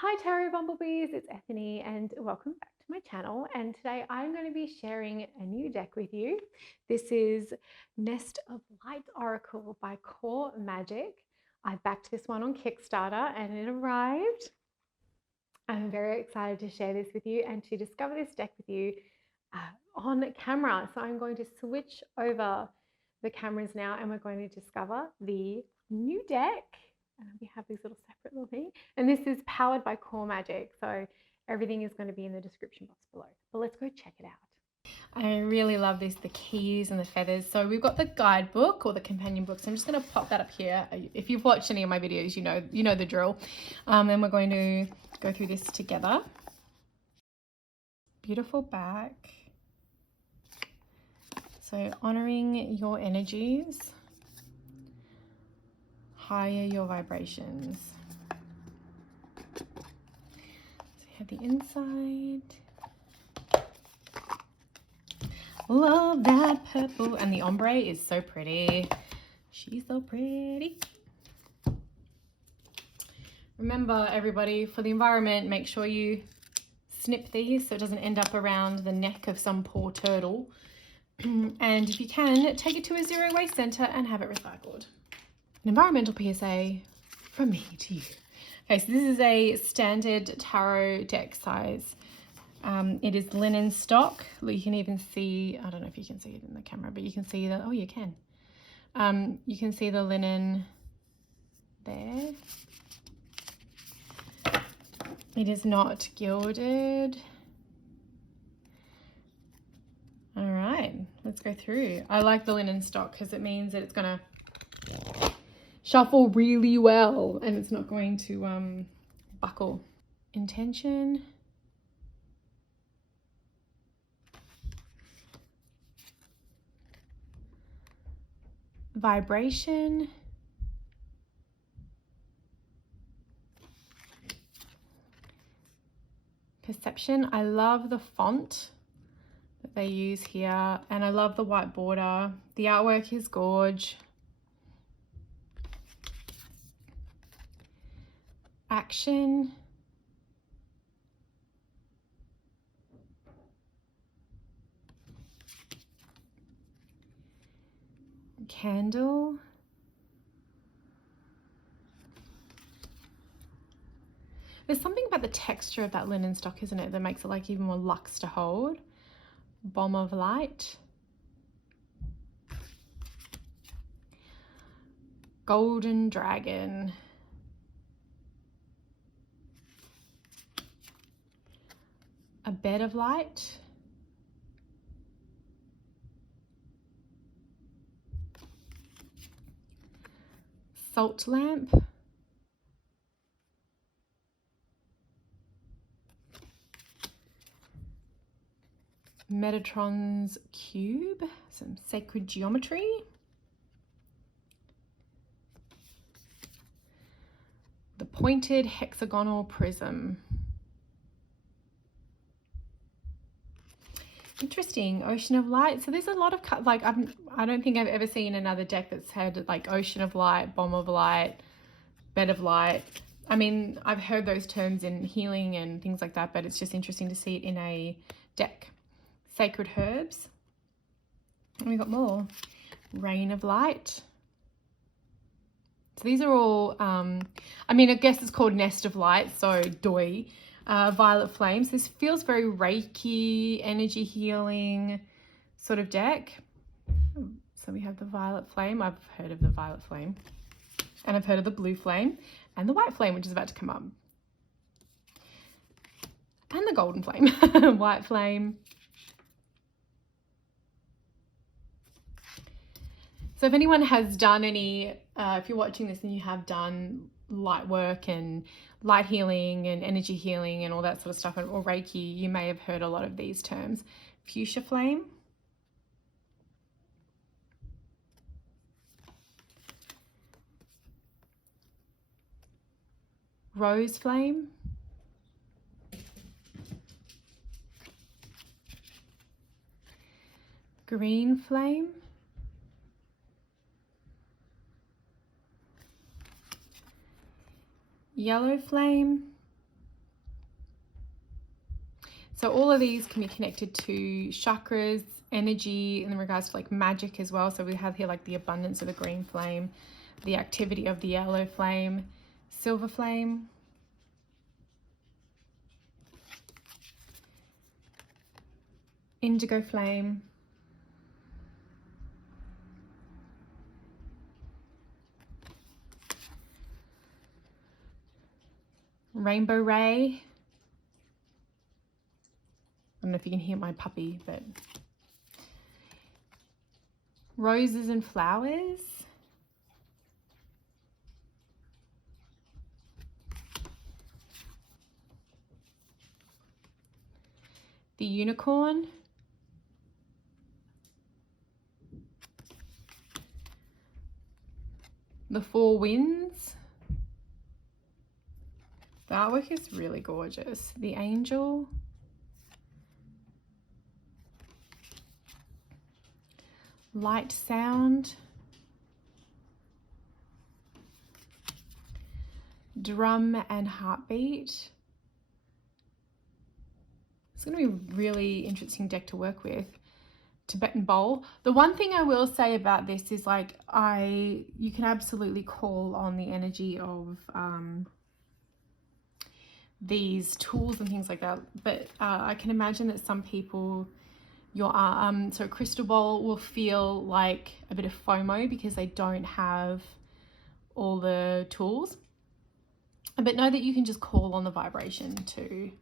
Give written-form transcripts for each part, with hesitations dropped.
Hi Tarot Bumblebees, it's Ethony and welcome back to my channel. And today I'm going to be sharing a new deck with you. This is Nest of Light Oracle by Core Magic. I backed this one on Kickstarter and it arrived. I'm very excited to share this with you and to discover this deck with you on camera. So I'm going to switch over the cameras now and we're going to discover the new deck. And we have these little separate little things. And this is powered by Core Magic. So everything is going to be in the description box below. But let's go check it out. I really love this, the keys and the feathers. So we've got the guidebook or the companion book. So I'm just going to pop that up here. If you've watched any of my videos, you know the drill. Then we're going to go through this together. Beautiful back. So honoring your energies. Higher your vibrations. So we have the inside. Love that purple. And the ombre is so pretty. She's so pretty. Remember, everybody, for the environment, make sure you snip these so it doesn't end up around the neck of some poor turtle. And if you can, take it to a zero waste center and have it recycled. An environmental PSA from me to you. Okay, so this is a standard tarot deck size. It is linen stock. You can even see, I don't know if you can see it in the camera, but you can see that, oh, you can. You can see the linen there. It is not gilded. All right, let's go through. I like the linen stock because it means that it's gonna shuffle really well and it's not going to buckle. Intention. Vibration. Perception. I love the font that they use here and I love the white border. The artwork is gorge. Action. Candle. There's something about the texture of that linen stock, isn't it, that makes it like even more luxe to hold. Bomb of light. Golden dragon. A bed of light. Salt lamp. Metatron's cube, some sacred geometry. The pointed hexagonal prism. Interesting. Ocean of light. So there's a lot of like I don't think I've ever seen another deck that's had like ocean of light, bomb of light, bed of light. I mean, I've heard those terms in healing and things like that, but it's just interesting to see it in a deck. Sacred herbs. And we got more. Rain of light. So these are all, I mean, I guess it's called Nest of Light, so doi. Violet flames. This feels very Reiki, energy healing sort of deck. So we have the violet flame. I've heard of the violet flame. And I've heard of the blue flame and the white flame, which is about to come up. And the golden flame. White flame. So if anyone has done any, if you're watching this and you have done light work and light healing and energy healing and all that sort of stuff, or Reiki, you may have heard a lot of these terms. Fuchsia flame. Rose flame. Green flame. Yellow flame. So all of these can be connected to chakras, energy, in regards to like magic as well. So we have here like the abundance of the green flame, the activity of the yellow flame, silver flame, indigo flame, rainbow ray. I don't know if you can hear my puppy, but roses and flowers, the unicorn, the four winds. The artwork is really gorgeous. The angel, light sound, drum and heartbeat. It's going to be a really interesting deck to work with. Tibetan bowl. The one thing I will say about this is like you can absolutely call on the energy of these tools and things like that, but I can imagine that some people, so crystal ball will feel like a bit of FOMO because they don't have all the tools, but know that you can just call on the vibration too.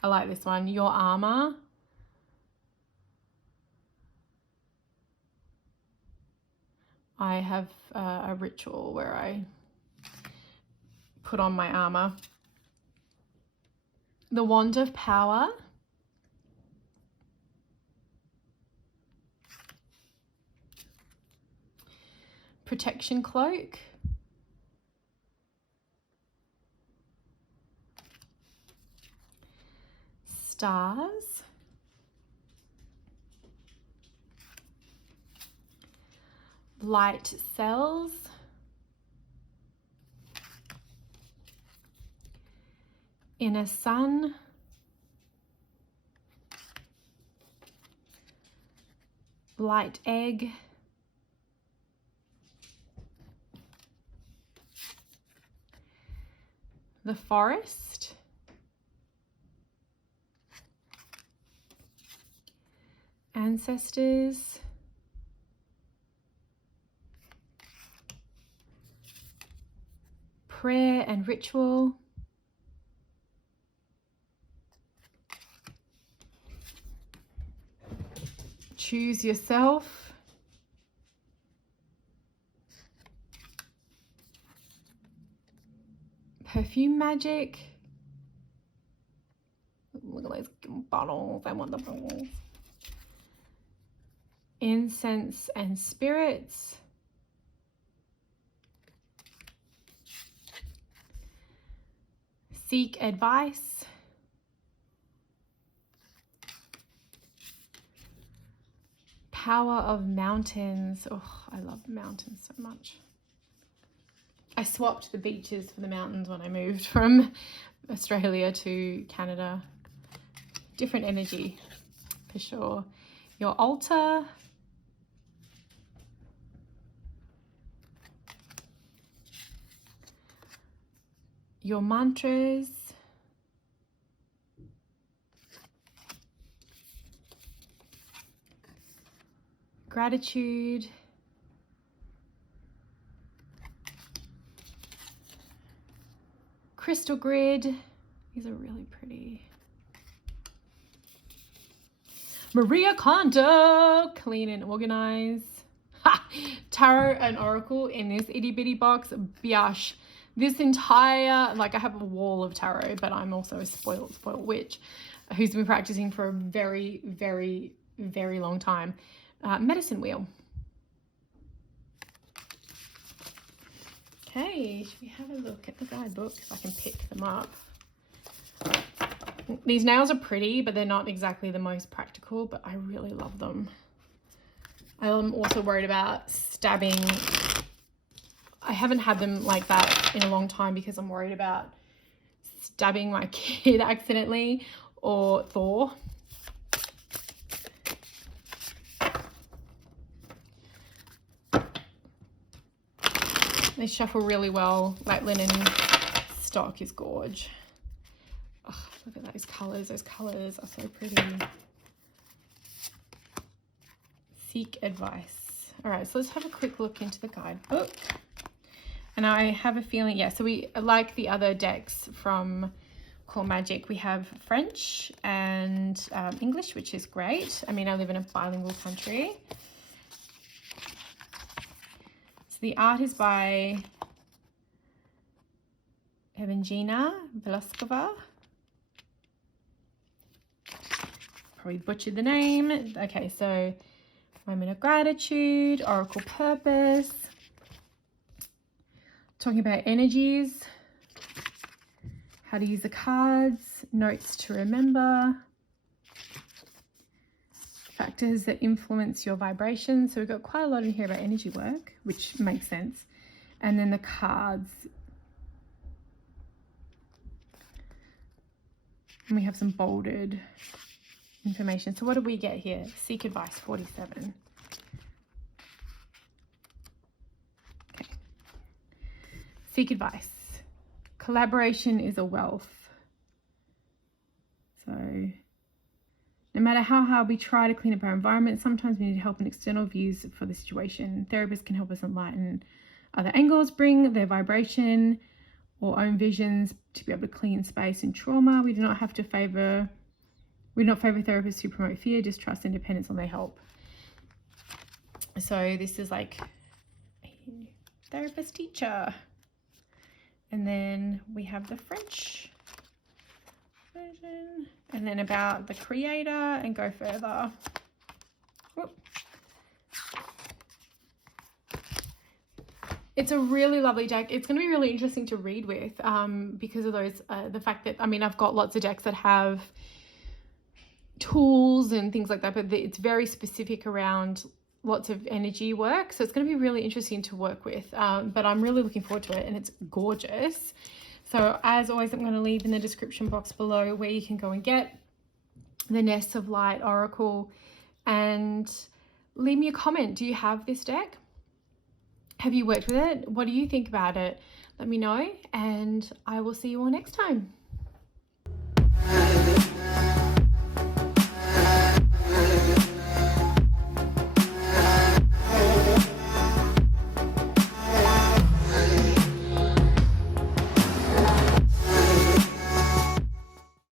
I like this one, your armor. I have a ritual where I put on my armor. The wand of power. Protection cloak. Stars. Light cells. Inner sun. Light egg. The forest. Ancestors. Prayer and ritual. Choose yourself. Perfume magic. Look at those bottles. I want the bottles. Incense and spirits. Seek advice. Power of mountains. Oh, I love mountains so much. I swapped the beaches for the mountains when I moved from Australia to Canada. Different energy for sure. Your altar. Your mantras. Gratitude. Crystal grid. These are really pretty. Maria Kondo. Clean and organize. Ha! Tarot and oracle in this itty bitty box. Biash. This entire, like I have a wall of tarot, but I'm also a spoiled witch who's been practicing for a very, very, very long time. Medicine wheel. Okay, should we have a look at the guidebook if I can pick them up? These nails are pretty, but they're not exactly the most practical, but I really love them. I'm also worried about stabbing. I haven't had them like that in a long time because I'm worried about stabbing my kid accidentally or Thor. They shuffle really well. Like linen stock is gorge. Oh, look at those colours. Those colours are so pretty. Seek advice. All right, so let's have a quick look into the guidebook. And I have a feeling, yeah, so we, like the other decks from Core Magic, we have French and English, which is great. I mean, I live in a bilingual country. So the art is by Evangelina Veloskova. Probably butchered the name. Okay, so moment of gratitude, oracle purpose, talking about energies, how to use the cards, notes to remember, factors that influence your vibration. So we've got quite a lot in here about energy work, which makes sense. And then the cards. And we have some bolded information. So what do we get here? Seek advice, 47. Okay. Seek advice. Collaboration is a wealth. So no matter how hard we try to clean up our environment, sometimes we need help and external views for the situation. Therapists can help us enlighten other angles, bring their vibration or own visions to be able to clean space and trauma. We do not favor therapists who promote fear, distrust, and dependence on their help. So this is like a therapist teacher. And then we have the French version. And then about the creator and go further. Whoop. It's a really lovely deck. It's going to be really interesting to read with because of those, the fact that, I mean, I've got lots of decks that have tools and things like that, but it's very specific around lots of energy work, so it's going to be really interesting to work with, but I'm really looking forward to it, and it's gorgeous. So as always, I'm going to leave in the description box below where you can go and get the Nest of Light Oracle, and leave me a comment. Do you have this deck? Have you worked with it? What do you think about it? Let me know, and I will see you all next time.